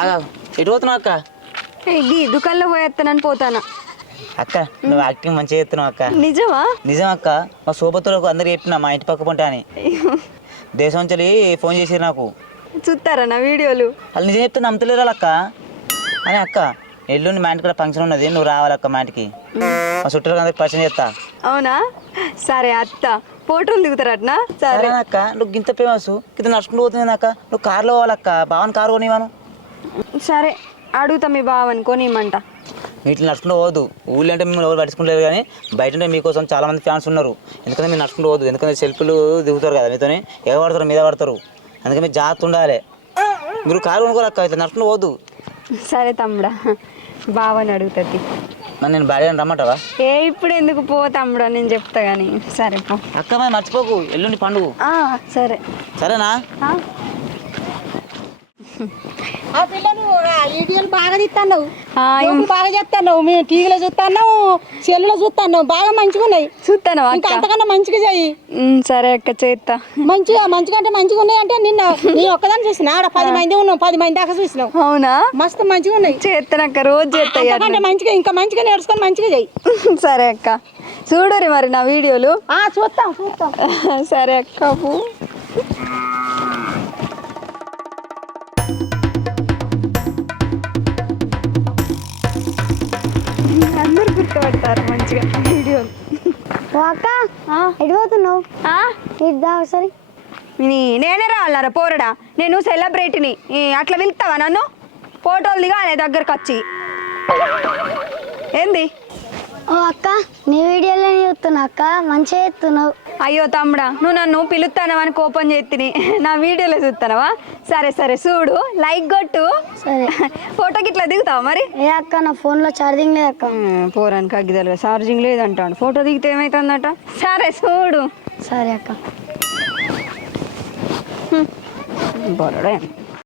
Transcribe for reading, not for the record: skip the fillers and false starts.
ఆగా ఎటు పోతున్నావు అక్క? ఈ దుకాణంలో పోయేస్తానని పోతానా. అక్క నువ్వు యాక్టింగ్ మంచిగా చేస్తున్నావు అక్క. నిజమా? నిజం అక్క. మా సోపతులకు అందరు చెప్పిన మా ఇంటి పక్క పొంట అని. దేశం నుంచి ఫోన్ చేసిరు నాకు. చూస్తారా నా వీడియోలు? వాళ్ళు నిజం చెప్తే నమ్మతలేరు అక్క. అని అక్క ఎల్లుండి మా ఇంటికి ఫంక్షన్ ఉన్నది, నువ్వు రావాలక్క మా ఇంటికి. మా చుట్టాలకు అందరికి పరిచయం చేస్తా. అవునా? సరే అత్త. ఫోటోలు దిగుతారటనా? సరే అక్క. నువ్వు గింత ఫేమస్ కింద నడుచుకుంటూ పోతుంది అక్క. నువ్వు కార్లో పోవాలక్క. బావని కారు కొనివాను. సరే అడుగుతా మీ బావని కొనియమంట. వీటిని నడుచుకుంటూ పోవద్దు. ఊళ్ళో అంటే మిమ్మల్ని ఎవరు పట్టించుకుంటారు, కానీ బయట ఉంటే మీకోసం చాలా మంది ఫ్యాన్స్ ఉన్నారు. ఎందుకంటే మీరు నడుచుకుంటూ పోవద్దు. ఎందుకంటే సెల్ఫీలు దిగుతారు కదా మీతోనే, ఎగ పడతారు మీద పడతారు. అందుకే మీరు జాగ్రత్త ఉండాలి. మీరు కారు కొనుక్కోరక్క, ఇట్లా నడుచుకుంటూ పోవద్దు. సరే తమ్ముడా, బావని అడుగుతుంది. నన్ను నేను భార్య రమ్మంటావా? ఇప్పుడు ఎందుకు పో తమ్ముడా, నేను చెప్తా కానీ. సరే పో అక్క. మరి మర్చిపోకు ఎల్లుండి పండుగ. సరే సరేనా? ఆ పిల్లలు వీడియోలు బాగా తీస్తున్నావు, బాగా చేస్తున్నావు. మేము టీవీలో చూస్తున్నావు, సెల్లులో చూస్తున్నావు. బాగా మంచిగా ఉన్నాయి. చూస్తాను ఇంకా అంతకన్నా మంచిగా చెయ్యి. సరే అక్క, చేస్తా. మంచిగా అంటే మంచిగా ఉన్నాయి. అంటే నేను ఒక్కదాన్ని చూసిన, ఆడ 10 మంది ఉన్నాం, 10 మంది దాకా చూసినావు. అవునా? మస్తు మంచిగా ఉన్నాయి. చేస్తానక్క, రోజు చేస్తా. అంటే మంచిగా ఇంకా మంచిగా నేర్చుకొని మంచిగా చెయ్యి. సరే అక్క, చూడరి మరి నా వీడియోలు. చూస్తాం. సరే అక్క. అందరు గుర్తుపడతారు మంచిగా వీడియోలు. అక్క ఎడిపోతున్నావు? సరే నేనే రావాలరా పోరడా, నేను సెలబ్రిటీని. అట్లా వెళ్తావా నన్ను? ఫోటోలు దిగాలి దగ్గరకు వచ్చి. ఏంది? అక్క నీ వీడియోలో చూస్తున్నా అక్క, మంచిగా చేస్తున్నావు. అయ్యో తమ్ముడా, నువ్వు నన్ను పిలుస్తానవని కోపం చేతిని, నా వీడియోలో చూస్తానవా? సరే సరే చూడు, లైక్ కొట్టు. సరే. ఫోటోకి ఇట్లా దిగుతావా మరి? అక్క నా ఫోన్లో ఛార్జింగ్ లేదు అక్క. పోరానికి అగ్గిదలుగా ఛార్జింగ్ లేదంటాడు. ఫోటో దిగితే ఏమవుతుందట? సరే చూడు. సరే అక్క. బోరడే.